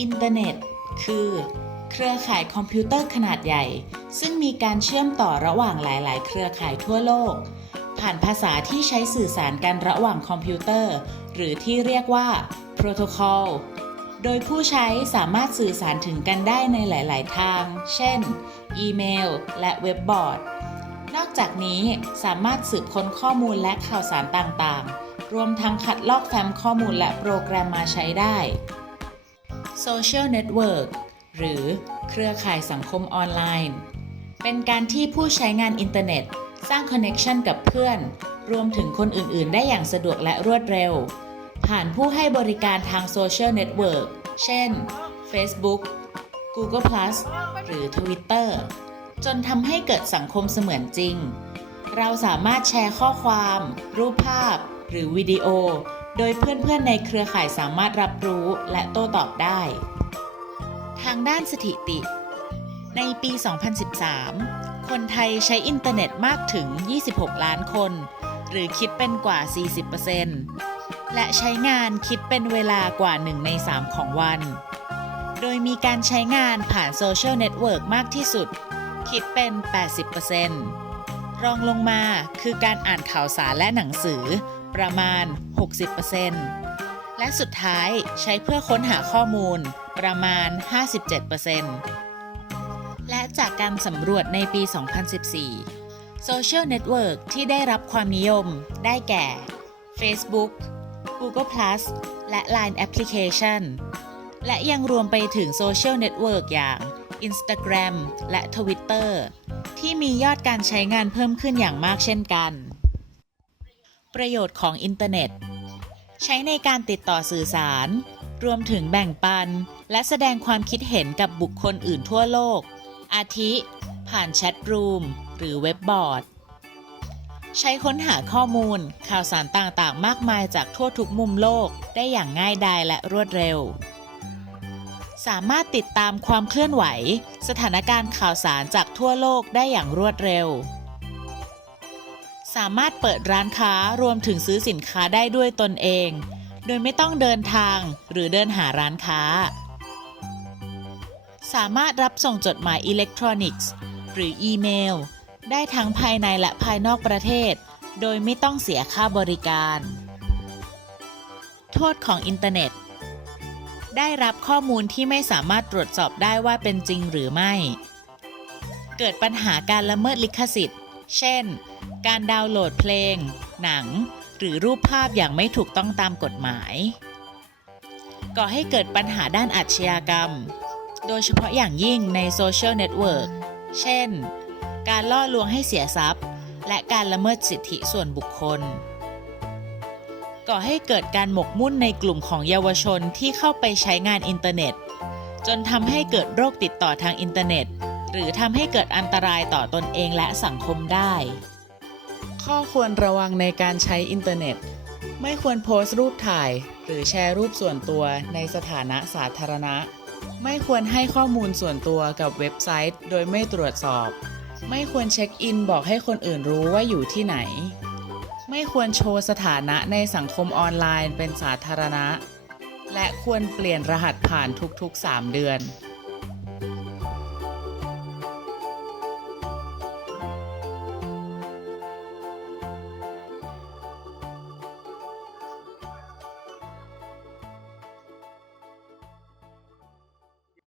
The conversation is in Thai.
อินเทอร์เน็ต คือ เครือข่ายคอมพิวเตอร์ขนาดใหญ่ ซึ่งมีการเชื่อมต่อระหว่างหลาย ๆ เครือข่ายทั่วโลก ผ่านภาษาที่ใช้สื่อสารกันระหว่างคอมพิวเตอร์ หรือที่เรียกว่าโปรโตคอลโดยผู้ใช้สามารถสื่อสารถึงกันได้ในหลาย ๆ ทาง เช่น อีเมล และเว็บบอร์ด นอกจากนี้สามารถสืบค้นข้อมูลและข่าวสารต่าง ๆ รวมทั้งคัดลอกแฟ้มข้อมูลและโปรแกรมมาใช้ได้ Social Network หรือเครือข่ายสังคมออนไลน์ เป็นการที่ผู้ใช้งานอินเทอร์เน็ต สร้างคอนเน็ชันกับเพื่อน รวมถึงคนอื่น ๆ ได้อย่างสะดวกและรวดเร็ว ผ่านผู้ให้บริการทางโซเชียลเน็ตเวิร์กเช่น Facebook Google Plus หรือ Twitter จนทำให้เกิดสังคมเสมือนจริง เราสามารถแชร์ข้อความ รูปภาพ หรือวิดีโอ โดยเพื่อนๆในเครือข่ายสามารถรับรู้และโต้ตอบได้ ทางด้านสถิติ ในปี 2013 คนไทยใช้อินเทอร์เน็ตมากถึง 26 ล้านคน หรือคิดเป็นกว่า 40%และใช้งานคิดเป็นเวลากว่า 1 ใน 3 ของวัน โดยมีการใช้งานผ่านโซเชียลเน็ตเวิร์กมากที่สุด คิดเป็น 80%รองลงมาคือการอ่านข่าวสารและหนังสือ ประมาณ 60%และสุดท้ายใช้เพื่อค้นหาข้อมูลประมาณ 57%และจากการสำรวจในปี 2014 โซเชียลเน็ตเวิร์กที่ได้รับความนิยมได้แก่ Facebook Google Plus และ Line Application และยังรวมไปถึงโซเชียลเน็ตเวิร์กอย่าง Instagram และ Twitter ที่มียอดการใช้งานเพิ่มขึ้นอย่างมากเช่นกัน ประโยชน์ของอินเทอร์เน็ต ใช้ในการติดต่อสื่อสาร รวมถึงแบ่งปัน และแสดงความคิดเห็นกับบุคคลอื่นทั่วโลก อาทิ ผ่านแชทรูม หรือเว็บบอร์ด ใช้ค้นหาข้อมูล ข่าวสารต่างๆ มากมายจากทั่วทุกมุมโลกได้อย่างง่ายดายและรวดเร็วสามารถติดตามความเคลื่อนไหว สถานการณ์ข่าวสารจากทั่วโลกได้อย่างรวดเร็ว สามารถเปิดร้านค้ารวมถึงซื้อสินค้าได้ด้วยตนเอง โดยไม่ต้องเดินทางหรือเดินหาร้านค้า สามารถรับส่งจดหมายอิเล็กทรอนิกส์ หรืออีเมล ได้ทั้งภายในและภายนอกประเทศ โดยไม่ต้องเสียค่าบริการ โทษของอินเทอร์เน็ต ได้รับข้อมูลที่ไม่สามารถตรวจสอบได้ว่าเป็นจริงหรือไม่ เกิดปัญหาการละเมิดลิขสิทธิ์ เช่น การดาวน์โหลดเพลง หนัง หรือรูปภาพอย่างไม่ถูกต้องตามกฎหมาย ก่อให้เกิดปัญหาด้านอาชญากรรม โดยเฉพาะอย่างยิ่งในโซเชียลเน็ตเวิร์กเช่น การล่อลวงให้เสียทรัพย์ และการละเมิดสิทธิส่วนบุคคล ก่อให้เกิดการหมกมุ่นในกลุ่มของเยาวชนที่เข้าไปใช้งานอินเทอร์เน็ต จนทำให้เกิดโรคติดต่อทางอินเทอร์เน็ต หรือทำให้เกิดอันตรายต่อตนเองและสังคมได้ ข้อควรระวังในการใช้อินเทอร์เน็ต ไม่ควรโพสต์รูปถ่าย หรือแชร์รูปส่วนตัวในสถานะสาธารณะ ไม่ควรให้ข้อมูลส่วนตัวกับเว็บไซต์ โดยไม่ตรวจสอบ ไม่ควรเช็คอินบอกให้คนอื่นรู้ว่าอยู่ที่ไหน ไม่ควรโชว์สถานะในสังคมออนไลน์เป็นสาธารณะ และควรเปลี่ยนรหัสผ่านทุกๆ 3 เดือน